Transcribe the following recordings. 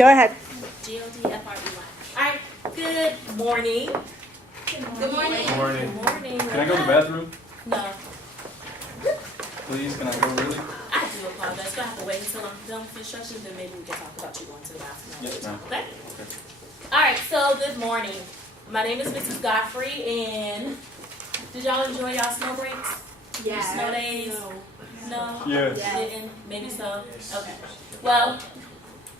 Go ahead. Godfrey. All right. Good morning. Good morning. Good morning. Good morning. Can I go to the bathroom? No. Please, can I go really? I do apologize. Gonna have to wait until I'm done with instructions, then maybe we can talk about you going to the bathroom. Yes, ma'am. Okay? All right, so good morning. My name is Mrs. Godfrey, and did y'all enjoy y'all snow breaks? Yes. Snow days? No? Yes. Didn't? Maybe so? Okay. Well,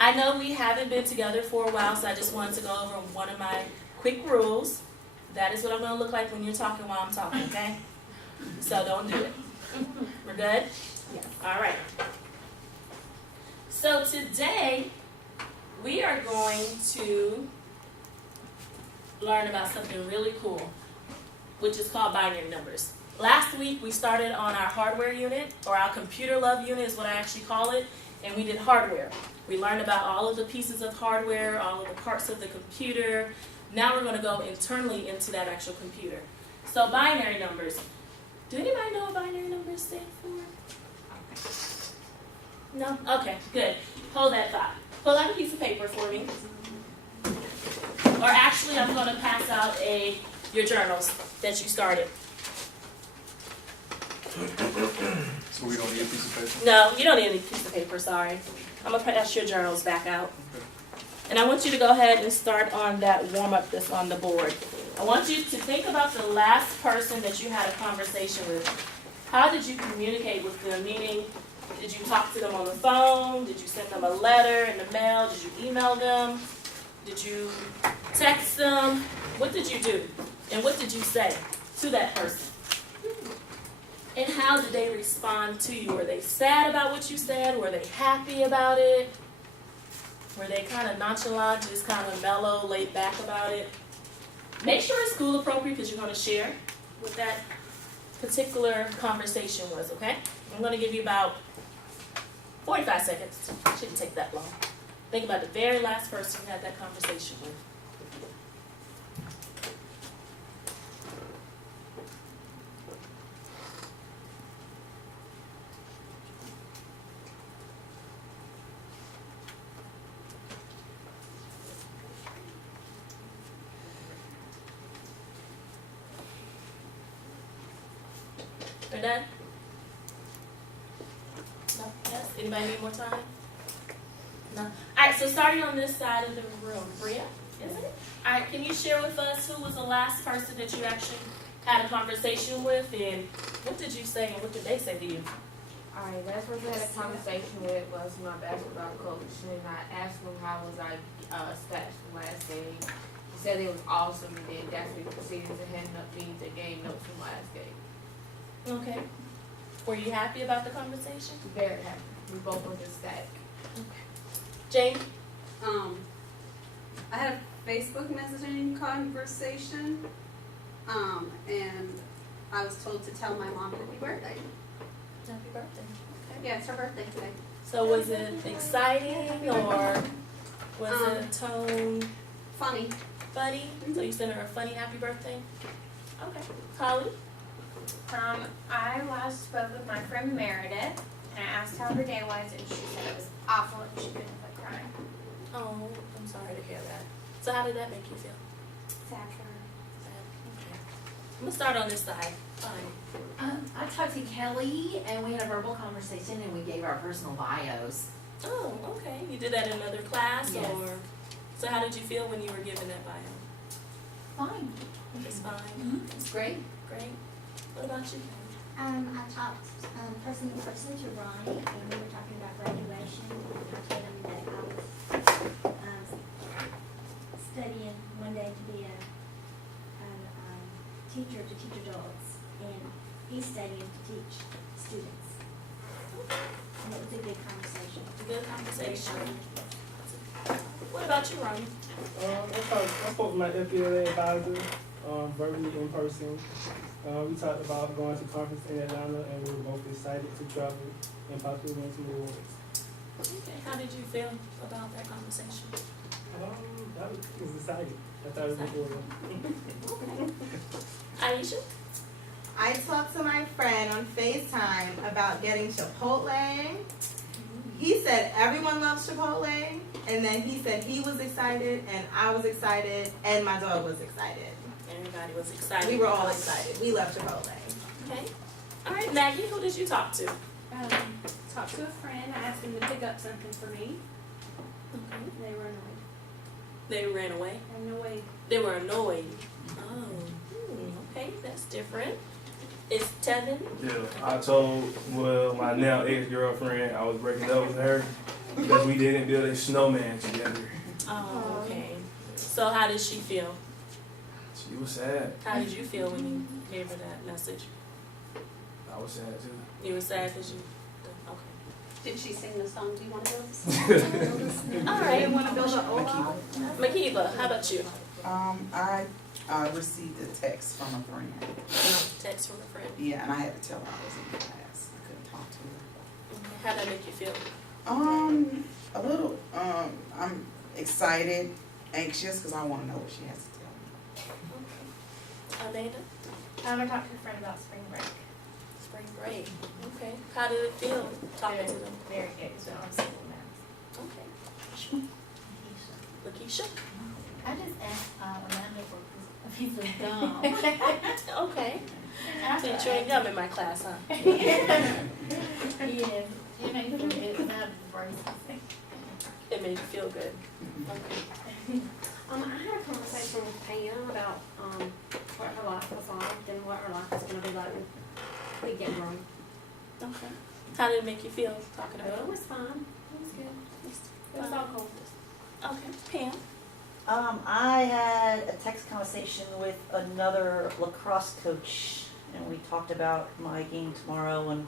I know we haven't been together for a while, so I just wanted to go over one of my quick rules. That is what I'm going to look like when you're talking while I'm talking, okay? So don't do it. We're good? Yes. All right. So today, we are going to learn about something really cool, which is called binary numbers. Last week, we started on our hardware unit, or our computer love unit is what I actually call it, and we did hardware. We learned about all of the pieces of hardware, all of the parts of the computer. Now we're going to go internally into that actual computer. So binary numbers. Do anybody know what binary numbers stand for? No? Okay, good. Hold that thought. Pull out a piece of paper for me. Or actually, I'm going to pass out your journals that you started. So we don't need a piece of paper? No, you don't need any piece of paper, sorry. I'm going to pass your journals back out. And I want you to go ahead and start on that warm-up that's on the board. I want you to think about the last person that you had a conversation with. How did you communicate with them? Meaning, did you talk to them on the phone? Did you send them a letter in the mail? Did you email them? Did you text them? What did you do? And what did you say to that person? And how did they respond to you? Were they sad about what you said? Were they happy about it? Were they kind of nonchalant, just kind of mellow, laid back about it? Make sure it's school appropriate because you're going to share what that particular conversation was, okay? I'm going to give you about 45 seconds. Shouldn't take that long. Think about the very last person you had that conversation with. We're done? No? Yes? Anybody need more time? No? Alright, so starting on this side of the room, Bria, isn't it? Alright, can you share with us who was the last person that you actually had a conversation with, and what did you say and what did they say to you? Alright, last person I had a conversation with was my basketball coach, and I asked him how was I stats from last game. He said it was awesome, and then that's when we proceeded to hand up me the game notes from last game. Okay. Were you happy about the conversation? Very happy. We both were just ecstatic. Okay. Jane? I had a Facebook messaging conversation, and I was told to tell my mom happy birthday. Happy birthday. Okay. Yeah, it's her birthday today. So was it exciting or was it tone Funny. funny? So you sent her a funny happy birthday? Okay. Holly? I last spoke with my friend Meredith, and I asked how her day was, and she said it was awful and she couldn't quit crying. Oh, I'm sorry to hear that. So how did that make you feel? Sad for her. Sad. Okay. I'm gonna start on this side. Fine. I talked to Kelly and we had a verbal conversation and we gave our personal bios. Oh, okay. You did that in another class, Yes. or so? How did you feel when you were given that bio? Fine. Just fine. It's great. Great. What about you? I talked person to person to Ronnie, and we were talking about graduation. I told him that I was studying one day to be a teacher to teach adults, and he's studying to teach students. And it was a good conversation. Good conversation. What about you, Ronnie? I spoke with my FBLA advisor, verbally in person. We talked about going to conference in Atlanta, and we were both excited to travel and possibly win some awards. Okay. How did you feel about that conversation? That was exciting. I thought it was important. Aisha? I talked to my friend on FaceTime about getting Chipotle. He said everyone loves Chipotle, And then he said he was excited, and I was excited, and my dog was excited. Everybody was excited. We were all excited. We love Chipotle. Okay. All right, Maggie, who did you talk to? Talked to a friend. I asked him to pick up something for me. Okay. They were annoyed. They ran away. Annoyed. They were annoyed. Oh, okay, that's different. Is Tevin? Yeah, I told my now ex-girlfriend I was breaking up with her because we didn't build a snowman together. Oh, okay. So how did she feel? She was sad. How did you feel when you gave her that message? I was sad too. You were sad because you. Okay. Did she sing the song, Do You Want to Build a Snowman? All right. Want to build an oval? Makiva, how about you? I received a text from a friend. Text from a friend. Yeah, and I had to tell her I was in class. I couldn't talk to her. Okay. How'd that make you feel? A little, I'm excited, anxious, because I want to know what she has to tell me. Okay. Amanda? I talked to a friend about spring break. Spring break. Okay. How did it feel talking to them? Very good. So I'm single now. Okay. Lakeisha? I just asked Amanda for a piece of gum. Okay. I think you ain't gum in my class, huh? Yeah, it made me feel good. Not braces. It made you feel good. Okay. I had a conversation with Pam about what her life was like and what her life was going to be like when we get grown. Okay. How did it make you feel talking about It it? was fine. It was good. It was all cool. Okay. Pam? I had a text conversation with another lacrosse coach, and we talked about my game tomorrow and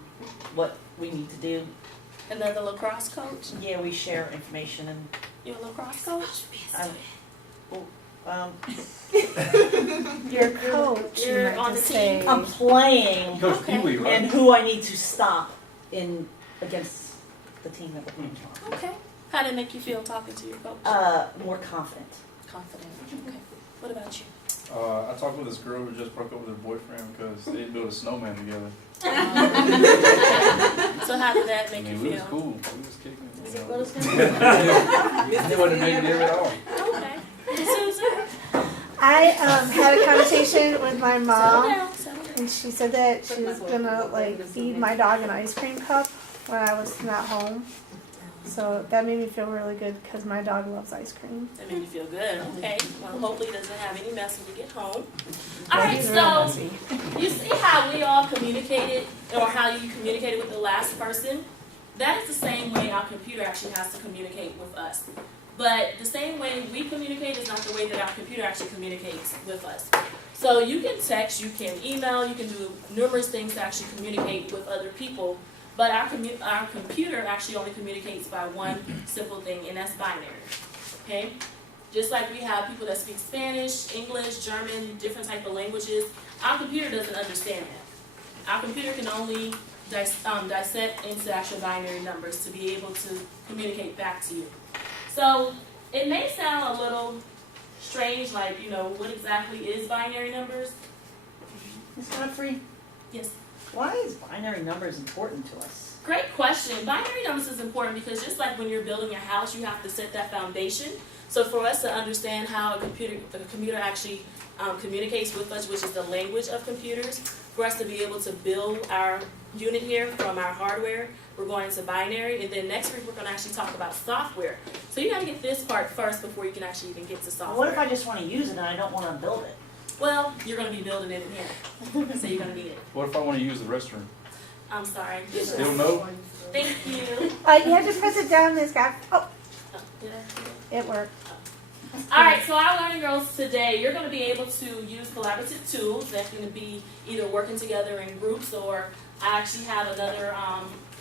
what we need to do. Another lacrosse coach? Yeah, we share information and You a lacrosse coach? Your coach. you You're meant on to the team? say. I'm playing Coach Okay. Pee Wee, right? and who I need to stop in against the team that we're playing tomorrow. Okay. How did it make you feel talking to your coach? More confident. Confident. Okay. What about you? I talked with this girl who just broke up with her boyfriend because they built a snowman together. So how did that make I you mean, we was feel? cool. We was kicking it. Is You it know. what it's gonna It wasn't made it at all. Okay. Susan? I had a conversation with my Settle mom, down. Settle down. and she said that she was gonna like feed my dog an ice cream cup when I was not home. So that made me feel really good because my dog loves ice cream. That made you feel good. Okay. Well, hopefully it doesn't have any mess when you get home. All right. He's real So messy. you see how we all communicated, or how you communicated with the last person? That is the same way our computer actually has to communicate with us. But the same way we communicate is not the way that our computer actually communicates with us. So you can text, you can email, you can do numerous things to actually communicate with other people. But our computer actually only communicates by one simple thing, and that's binary. Okay? Just like we have people that speak Spanish, English, German, different type of languages, our computer doesn't understand that. Our computer can only dissect into actual binary numbers to be able to communicate back to you. So it may sound a little strange, like, what exactly is binary numbers? Ms. Godfrey, Yes. why is binary numbers important to us? Great question. Binary numbers is important because just like when you're building a house, you have to set that foundation. So for us to understand how a computer actually communicates with us, which is the language of computers, for us to be able to build our unit here from our hardware, we're going into binary, and then next week we're going to actually talk about software. So you got to get this part first before you can actually even get to software. What if I just want to use it and I don't want to build it? Well, you're going to be building it in here, so you're going to need it. What if I want to use the restroom? I'm sorry. Still no? Thank you. You have to press it down, Miss Gaff. Oh, Oh, did I? it worked. All right, so our learning girls today, you're going to be able to use collaborative tools. That's going to be either working together in groups, or I actually have another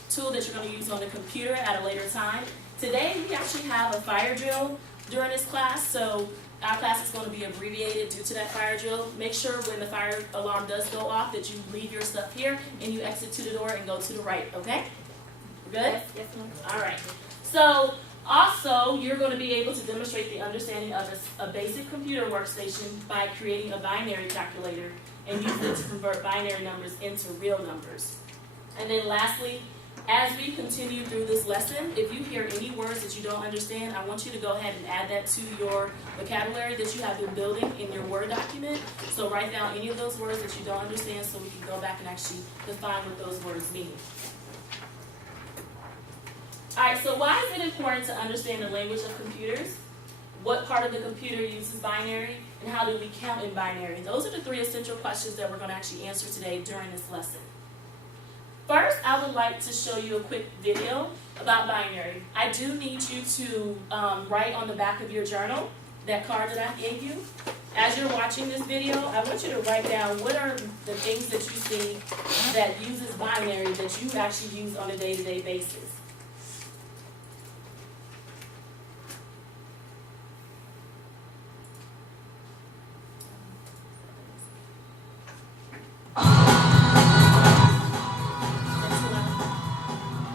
tool that you're going to use on the computer at a later time. Today, we actually have a fire drill during this class, so our class is going to be abbreviated due to that fire drill. Make sure when the fire alarm does go off that you leave your stuff here and you exit to the door and go to the right, okay? Good? Yes, ma'am. All right. So also, you're going to be able to demonstrate the understanding of a basic computer workstation by creating a binary calculator and using it to convert binary numbers into real numbers. And then lastly, As we continue through this lesson, if you hear any words that you don't understand, I want you to go ahead and add that to your vocabulary that you have been building in your Word document. So write down any of those words that you don't understand so we can go back and actually define what those words mean. Alright, so why is it important to understand the language of computers? What part of the computer uses binary? And how do we count in binary? Those are the 3 essential questions that we're going to actually answer today during this lesson. First, I would like to show you a quick video about binary. I do need you to write on the back of your journal, that card that I gave you. As you're watching this video, I want you to write down what are the things that you see that uses binary that you actually use on a day-to-day basis.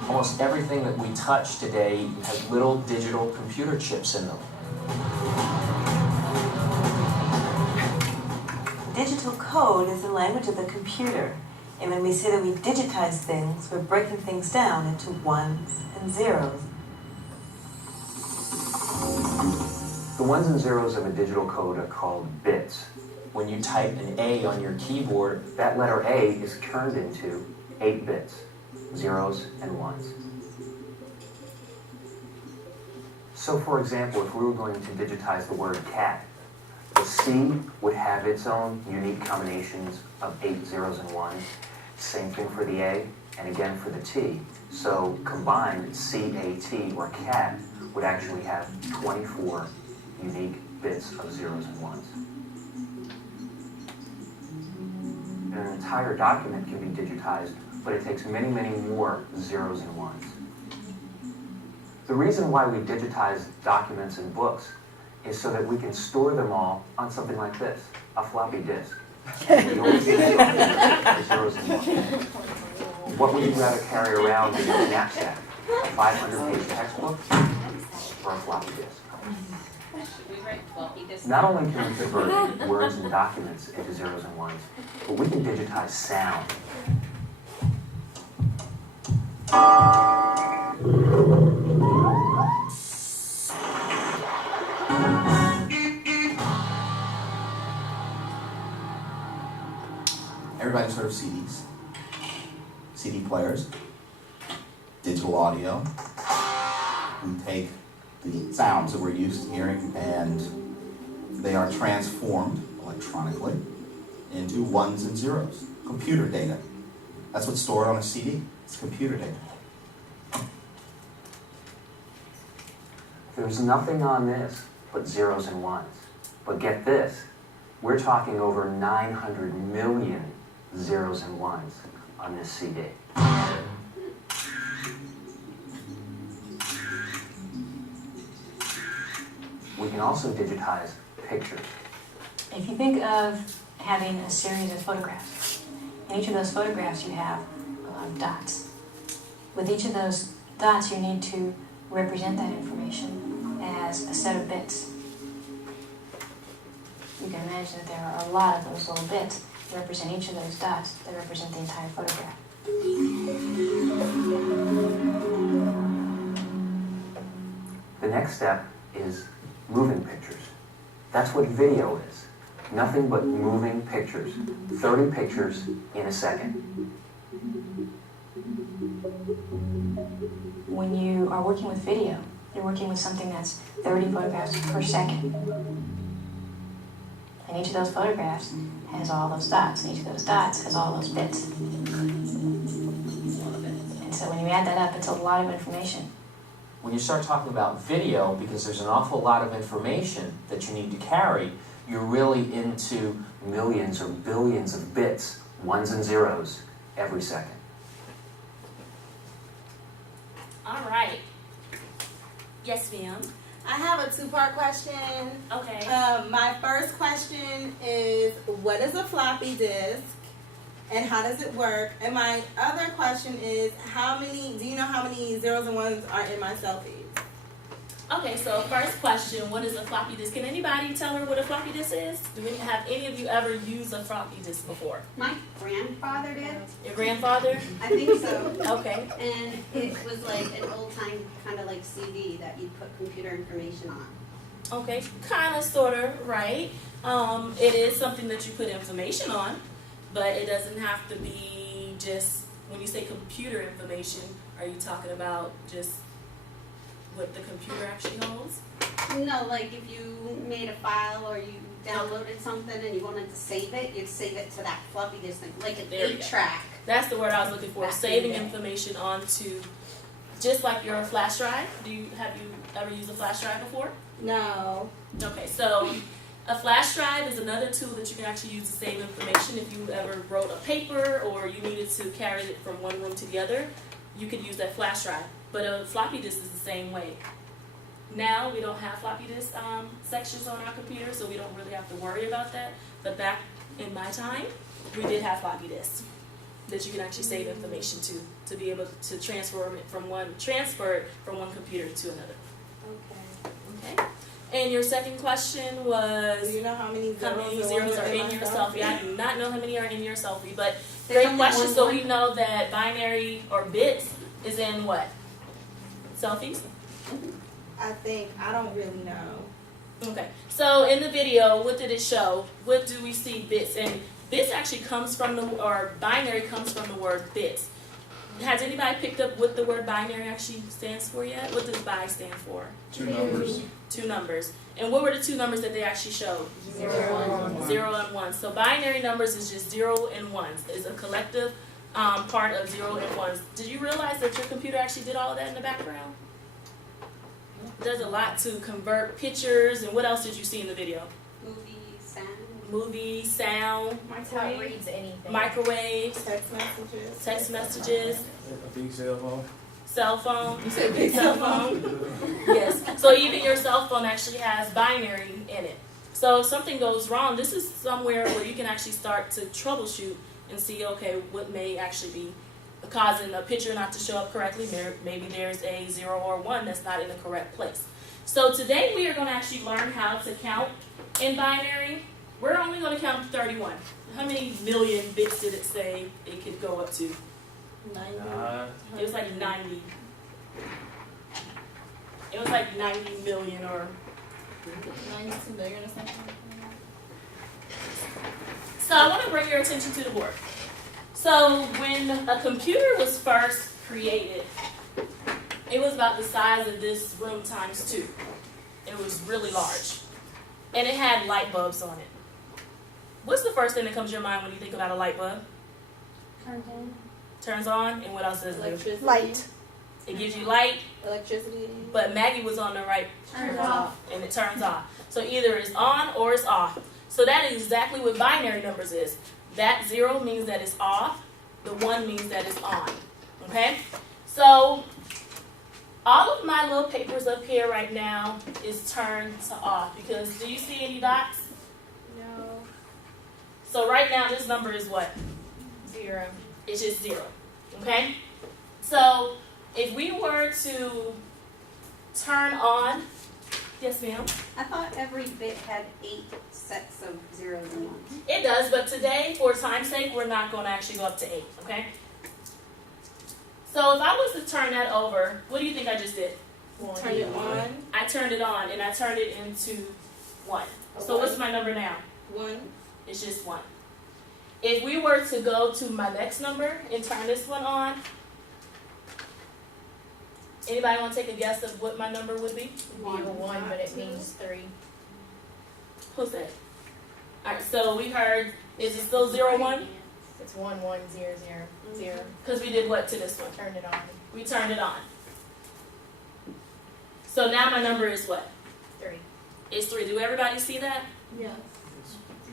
Almost everything that we touch today has little digital computer chips in them. Digital code is the language of the computer, and when we say that we digitize things, we're breaking things down into ones and zeros. The ones and zeros of a digital code are called bits. When you type an A on your keyboard, that letter A is turned into 8 bits. Zeros and ones. So for example, if we were going to digitize the word cat, the C would have its own unique combinations of 8 zeros and ones. Same thing for the A, and again for the T. So combined, CAT, or cat, would actually have 24 unique bits of zeros and ones. And an entire document can be digitized, but it takes many, many more zeros and ones. The reason why we digitize documents and books is so that we can store them all on something like this, a floppy disk. We always use zeros and ones. What would you rather carry around in your knapsack? A 500-page textbook or a floppy disk? Not only can we convert words and documents into zeros and ones, but we can digitize sound. Everybody's heard of CDs, CD players, digital audio. We take the sounds that we're used to hearing and they are transformed electronically into ones and zeros, computer data. That's what's stored on a CD. It's computer data. There's nothing on this but zeros and ones. But get this, we're talking over 900 million zeros and ones on this CD. We can also digitize pictures. If you think of having a series of photographs, in each of those photographs you have a lot of dots. With each of those dots you need to represent that information as a set of bits. You can imagine that there are a lot of those little bits that represent each of those dots that represent the entire photograph. The next step is moving pictures. That's what video is. Nothing but moving pictures. 30 pictures in a second. When you are working with video, you're working with something that's 30 photographs per second. And each of those photographs has all those dots, and each of those dots has all those bits. And so when you add that up, it's a lot of information. When you start talking about video, because there's an awful lot of information that you need to carry, you're really into millions or billions of bits, ones and zeros, every second. All right. Yes, ma'am. I have a 2-part question. Okay. My first question is, what is a floppy disk, and how does it work? And my other question is, do you know how many zeros and ones are in my selfies? Okay, so first question, what is a floppy disk? Can anybody tell her what a floppy disk is? Have any of you ever used a floppy disk before? My grandfather did. Your grandfather? I think so. Okay. And it was like an old time kind of like CD that you put computer information on. Okay, kind of, sort of, right. It is something that you put information on, but it doesn't have to be just, when you say computer information, are you talking about just what the computer actually holds? No, like if you made a file or you downloaded something and you wanted to save it, you'd save it to that floppy disk thing, like an There we go. 8-track. That's the word I was looking for, Back in saving the day. information onto, just like your flash drive. Have you ever used a flash drive before? No. Okay, so a flash drive is another tool that you can actually use to save information. If you ever wrote a paper or you needed to carry it from one room to the other, you could use that flash drive. But a floppy disk is the same way. Now we don't have floppy disk sections on our computer, so we don't really have to worry about that. But back in my time, we did have floppy disks that you can actually save information to be able to transfer it from one computer to another. Okay. Okay. And your second question was, Do you know how many zeros are in your selfie? I do not know how many are in your selfie, but There's great only question. one So one. we know that binary or bits is in what? Selfies? I don't really know. Okay. So in the video, what did it show? What do we see? Bits. And bits actually comes from or binary comes from the word bits. Has anybody picked up what the word binary actually stands for yet? What does bi stand for? 2 numbers. 2 numbers. And what were the 2 numbers that they actually showed? 0 and 1. 0 and 1. So binary numbers is just 0 and 1s. It's a collective part of 0 and 1s. Did you realize that your computer actually did all of that in the background? It does a lot to convert pictures. And what else did you see in the video? Movie, sound, Microwave reads anything. microwaves, Text messages. A big cell phone. cell phone. You said big Cell phone. Yes. So even your cell phone actually has binary in it. So if something goes wrong, this is somewhere where you can actually start to troubleshoot and see, okay, what may actually be causing a picture not to show up correctly. Maybe there's a 0 or 1 that's not in the correct place. So today we are going to actually learn how to count in binary. We're only going to count to 31. How many million bits did it say it could go up to? 90. It was like 90. It was like 90 million or 92 million or something. So I want to bring your attention to the board. So when a computer was first created, it was about the size of this room times 2. It was really large. And it had light bulbs on it. What's the first thing that comes to your mind when you think about a light bulb? Turns on, and what else does it do? Electricity. Light. It gives you light, Electricity. but Maggie was on the right. Turns off. And it turns off. So either it's on or it's off. So that is exactly what binary numbers is. That 0 means that it's off. The 1 means that it's on. Okay? So all of my little papers up here right now is turned to off because do you see any dots? No. So right now this number is what? 0. It's just 0. Okay? So if we were to turn on, yes ma'am? I thought every bit had 8 sets of zeros and ones. It does, but today, for time's sake, we're not going to actually go up to 8, okay? So if I was to turn that over, what do you think I just did? Turn it on. I turned it on, and I turned it into 1. So what's my number now? 1. It's just 1. If we were to go to my next number and turn this one on, anybody want to take a guess of what my number would be? 1, but it means 3. Who's that? Alright, so we heard, is it still 0, 1? It's 1, 1, 0, 0, 0. Because we did what to this one? Turn it on. We turned it on. So now my number is what? 3. It's 3. Do everybody see that? Yes.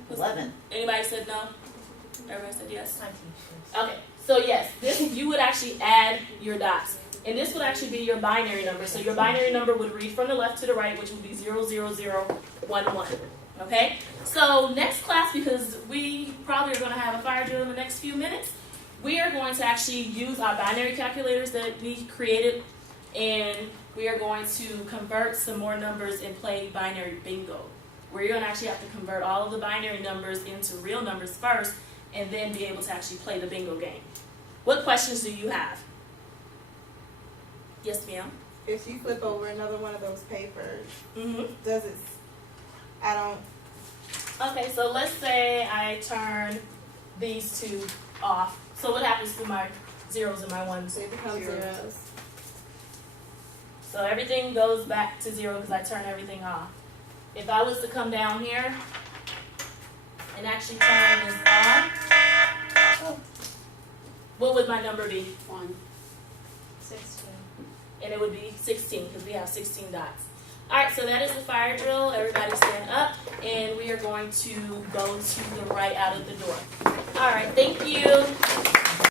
11. Anybody said no? Everybody said yes? I teach Okay, so yes, this you would actually add your dots. And this would actually be your binary number. So your binary number would read from the left to the right, which would be 0, 0, 0, 1, 1. Okay? So next class, because we probably are going to have a fire drill in the next few minutes, we are going to actually use our binary calculators that we created, and we are going to convert some more numbers and play binary bingo, where you're going to actually have to convert all of the binary numbers into real numbers first, and then be able to actually play the bingo game. What questions do you have? Yes, ma'am? If you flip over another one of those papers, Mm-hmm. does it, I don't, Okay, so let's say I turn these two off. So what happens to my zeros and my ones? they become zeros. So everything goes back to zero because I turn everything off. If I was to come down here and actually turn this on, what would my number be? 1. 16. And it would be 16 because we have 16 dots. All right, so that is the fire drill. Everybody stand up, and we are going to go to the right out of the door. All right, thank you.